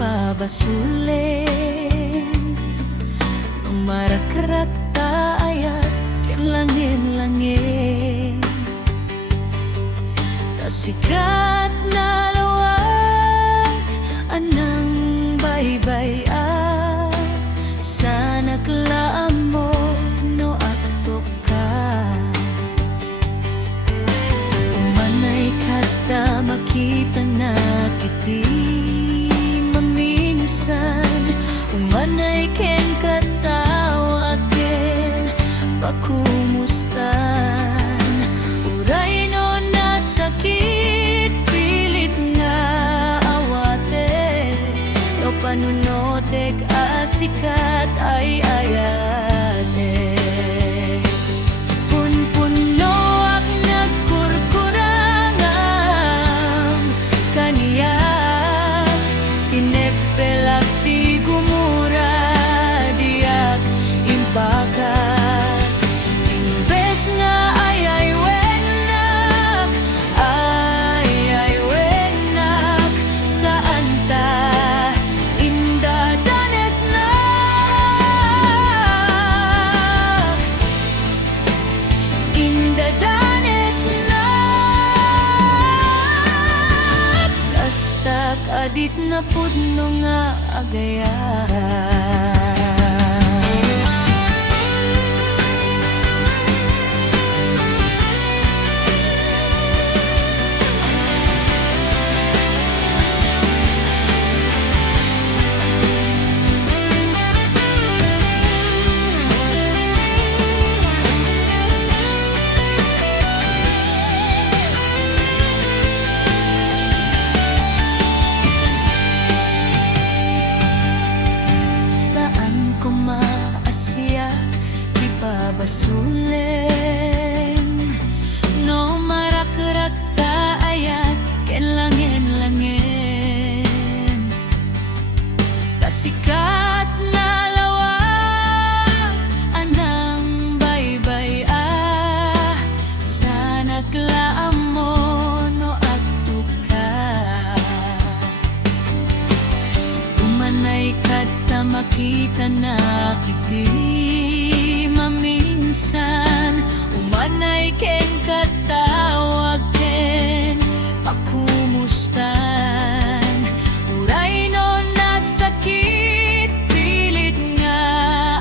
pabasulin Marakrak ayat ken langin-langin Tasikat na lawag anang baybay sa naglaam mo no ato ka Umanay kata makita na kiti maminsan Umanay ken katawag ken pakumustan Uray no nasakit pilit nga awate No panunotek asikat ay ayate Punpuno ak nagkurkurangam kaniyak Tinepelak ti gumura diak impakat Imbes nga ay wenak saan ta indadanes na Kasta kadit na pudno nga agaya Basulin no marakrak ayat ken langin-langin Tasikat na lawag anang baybay sa naglaam mo no ato ka Umanay kata makita na kiti maminsan Umanay ken katawag ken pakumustan Uray no nasakit pilit nga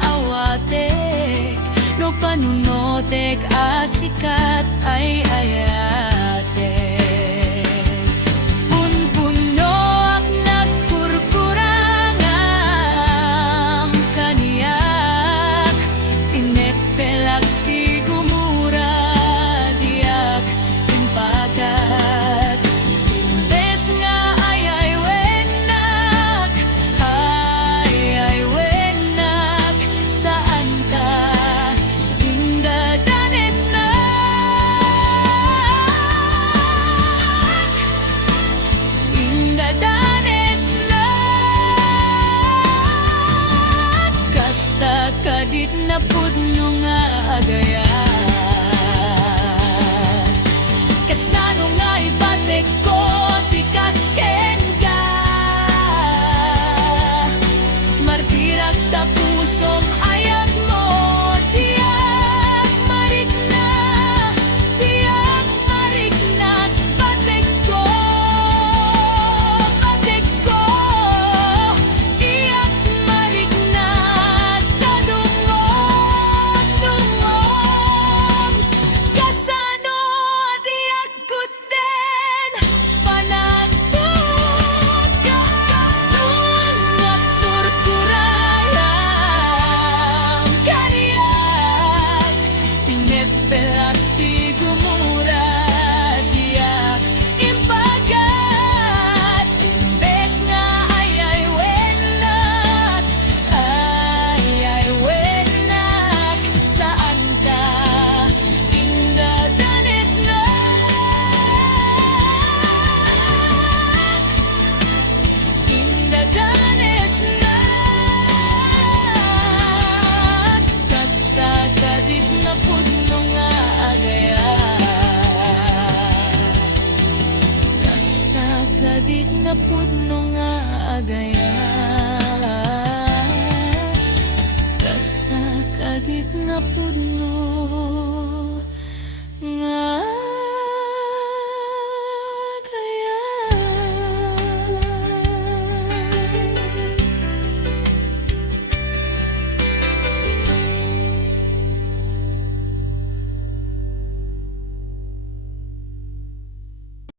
awatek No panunotek asikat ay ayate Punpuno ak nagkurkurangam kaniyak Tinepelak ti gumura diak impakat Imbes nga ay wenak saan ta indadanes na Kasta kadit na pudno nga agaya Kasano nga ibatek ko tikas ken ka Martirak ta pusom ayat mo Diak marikna batek ko Iyak marikna tadungog Kasano diak kuten panagtut ka Tungat kurkurayam kaniyak Tinepelak ti gumura diak impagat Imbes nga ay wenak saan ta indadanes na Kasta kadit na pudno nga agaya Kasta kadit na pudno nga agaya. Basta kadit na pudno.